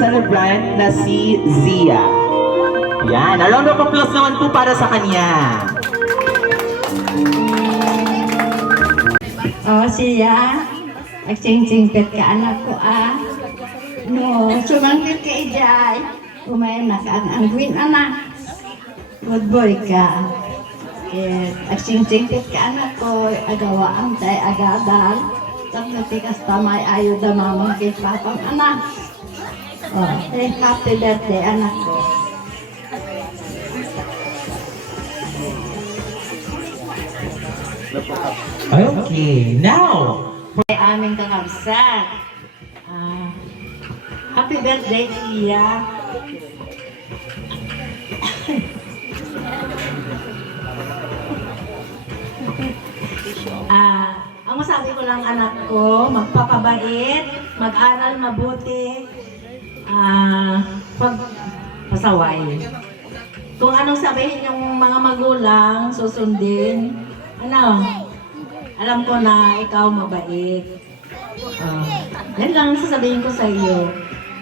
celebrant na si Zia. Yan, a round of applause naman po para sa kanya. Siya, nagsing-singpit ka anak ko No, sumangkit ka ijay. Kumain na ka ang angwin anak. Good boy ka. Nagsing-singpit ka anak ko, agawa ang tay agadal. Tapos tikas tamay ayo da mamang kay papang anak. Happy birthday anak ko. Okay, now, Ay aming kakabsat. Happy birthday, Tia. Ang masabi ko lang anak ko, magpakabait, mag-aral mabuti, pasaway. Kung anong sabihin yung mga magulang, susundin. Alam ko na ikaw mabait. Yan lang sasabihin ko sa iyo.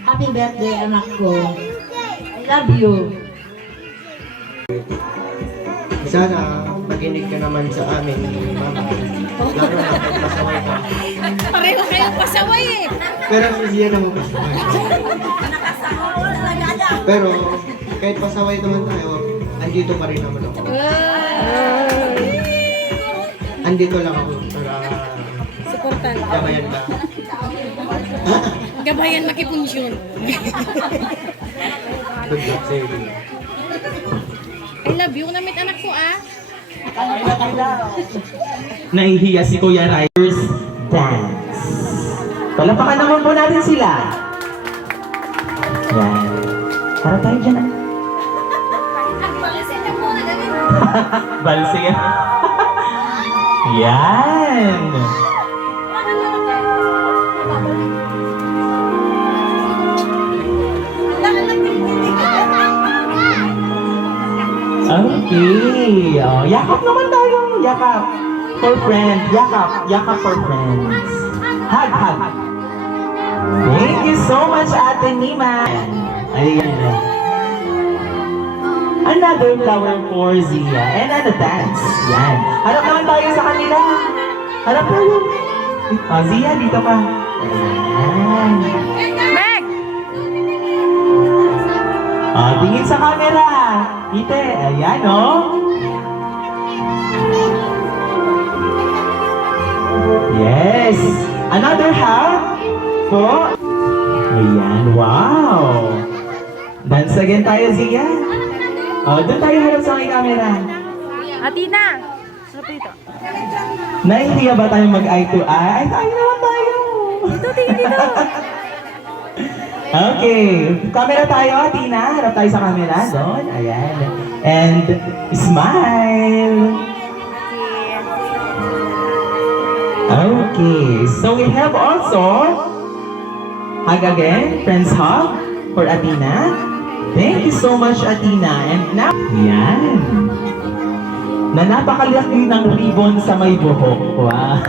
Happy birthday, anak ko. I love you. Sana makinig ka naman sa amin, Mama. Lalo na kahit pasaway ka. Pareho kayong pasaway eh. Pero si Zia naman pasaway. Pero kahit pasaway naman tayo, andito pa rin naman ako. Andito lang ako para Suportan. gabayan ka. Gabayan makipunsyon. Good luck sa'yo. I love you. Namit anak ko nahihiya si Kuya Ryder's dance. Palapakan naman po natin sila. Yan. Para tayo dyan. Balsing. Yan. Okay. Yakap naman tayo. Yakap. For friends. Yakap. Yakap for friends. Hug, hug. Thank you so much, Ate Nima. Ayan. Another flower for Zia. And a dance. Yan. Harap naman tayo sa kanila. Harap tayo. Zia, dito ka. Ayan. Meg! Tingin sa camera. Ite, ayan Yes. Another hug for... Ayan, wow. Dance again tayo, Zia. Doon tayo harap sa aking camera. Atina! Sarap dito. Nahihiya ba tayo mag-eye to eye? Ay, tayo naman tayo. Dito, tingin dito. Okay. Camera tayo, Tina. Harap tayo sa camera. Doon. Ayan. And smile. Okay. So we have also hug again. Friends hug for Atina. Thank you so much, Atina. And now, yan. Na napakalaki ng ribbon sa may buhok. Wow.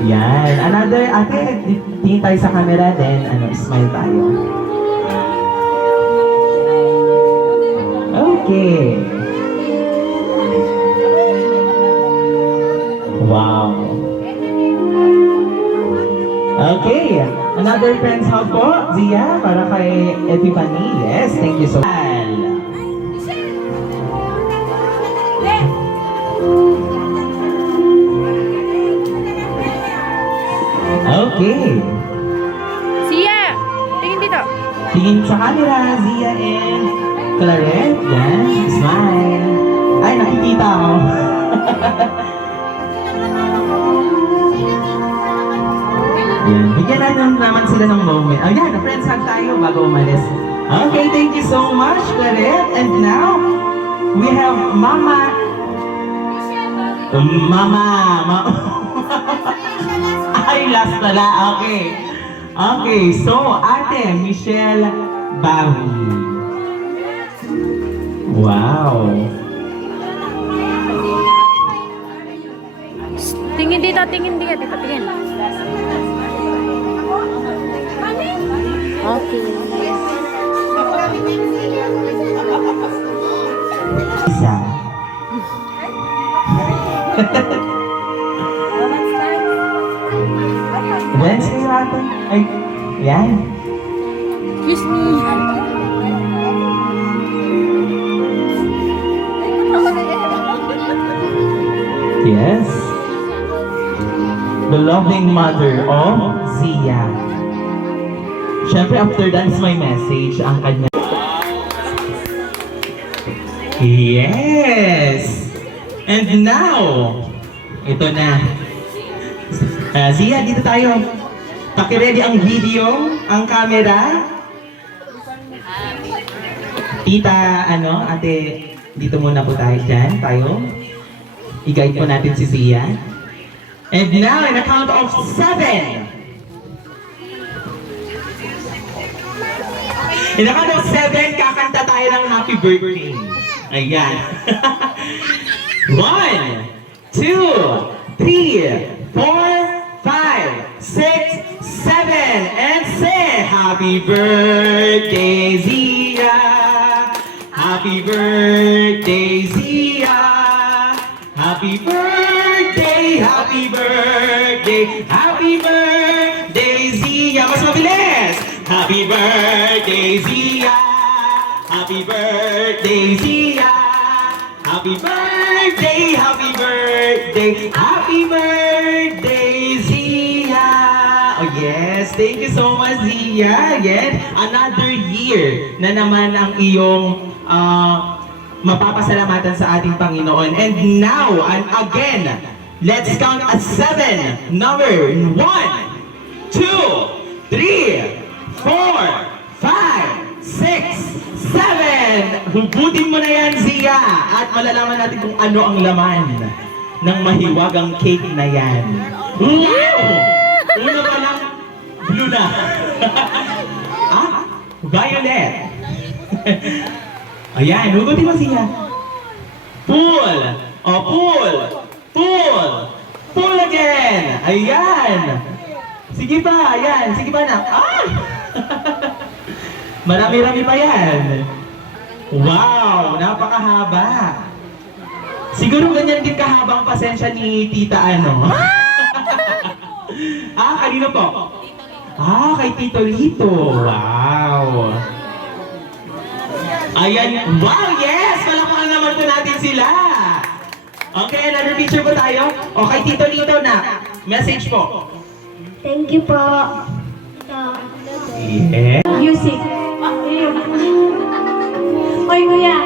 Yan. Another, ate, tingin tayo sa camera, then, smile tayo. Okay. Wow. Okay. Another friend's hug po, Zia, para kay Epiphany. Yes, thank you so much. Okay. Sia! Tingin dito. Tingin sa camera, Zia and Claret. Yan, smile. Ay, nakikita ako. Yan, bigyan natin naman sila ng moment. Ayan, friends hug tayo bago umalis. Okay, thank you so much, Claret. And now, we have Mama. Ay, last pala. Okay. Okay, so Ate Michelle Bawi. Wow. Tingin dito, tingin dito. Tingin. Okay. Isa. Wednesday natin. Ay, yan. Excuse me. Yes. The loving mother of Zia. Siyempre, after that is my message, ang kanya. Yes! And now, ito na. Zia, dito tayo. Pakiready ang video, ang camera. Tita, ate, dito muna po tayo dyan. Tayo. I-guide po natin si Zia. And now, in a count of 7. In a count of 7, kakanta tayo ng happy birthday. Ayan. 1, 2, 3, 4, 5, 6, 7, and say, Happy birthday, Zia. Happy birthday, Zia. Happy birthday, happy birthday, happy birthday, Zia. Mas mabilis. Happy birthday, Zia. Happy birthday, Zia. Happy birthday, happy birthday, happy birthday, Zia. Oh yes, thank you so much, Zia. Again, another year na naman ang iyong mapapasalamatan sa ating Panginoon. And now, and again, let's count at 7. Number 1, 2, 3, 4, 5, 6, 7. Hugutin mo na yan, Zia. At malalaman natin kung ano ang laman ng mahiwagang cake na yan. Wow! Una pa lang, blue na. Violet. Ayan, hugutin mo siya. Pull! O, pull! Pull! Pull again! Ayan! Sige pa, ayan. Sige pa na. Ah! Marami-rami pa yan. Wow! Napakahaba. Siguro ganyan din kahaba ang pasensya ni Tita kanino po? Kay Tito Lito. Wow! Ayan. Wow, yes! Palakpakan naman po natin sila. Okay, another picture po tayo. O, kay Tito Lito na. Message po. Thank you po. Yeah. Music. Hoy, kuya.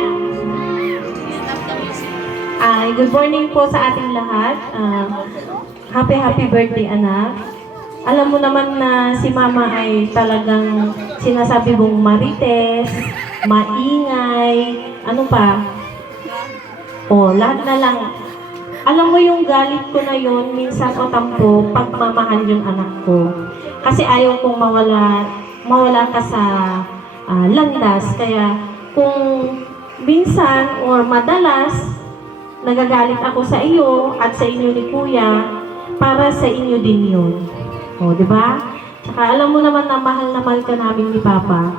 Good morning po sa ating lahat. Happy birthday, anak. Alam mo naman na si Mama ay talagang sinasabi mong marites, maingay, ano pa? Lahat na lang. Alam mo yung galit ko na yon minsan o tampo, pagmamahal yung anak ko. Kasi ayaw kong mawala ka sa landas. Kaya kung minsan or madalas, nagagalit ako sa iyo at sa inyo ni Kuya, para sa inyo din yun. Di ba? Saka alam mo naman na mahal ka namin ni Papa.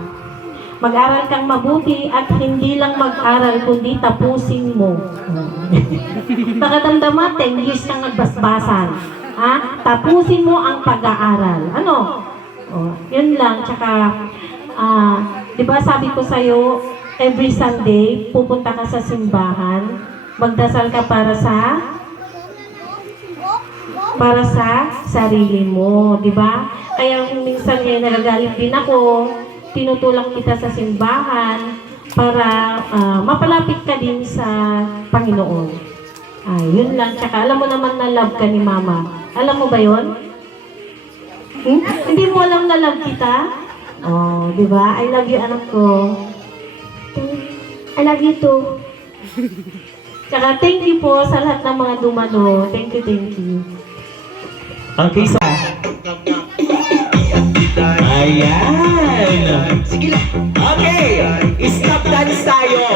Mag-aral kang mabuti at hindi lang mag-aral kundi tapusin mo. Nakatandama, 10 years kang nagbasbasan. Tapusin mo ang pag-aaral. Yun lang. Tsaka, di ba sabi ko sa'yo, every Sunday, pupunta ka sa simbahan, magdasal ka para sa sarili mo, di ba? Kaya minsan nagagalit din ako, tinutulak kita sa simbahan para mapalapit ka din sa Panginoon. Yun lang. Tsaka alam mo naman na love ka ni Mama. Alam mo ba yun? Hindi mo alam na love kita? Di ba? I love you, anak ko. I love you too. Tsaka thank you po sa lahat ng mga dumano. Thank you. Okay, so... Ayan! Sige lang. Okay! Stop dance tayo!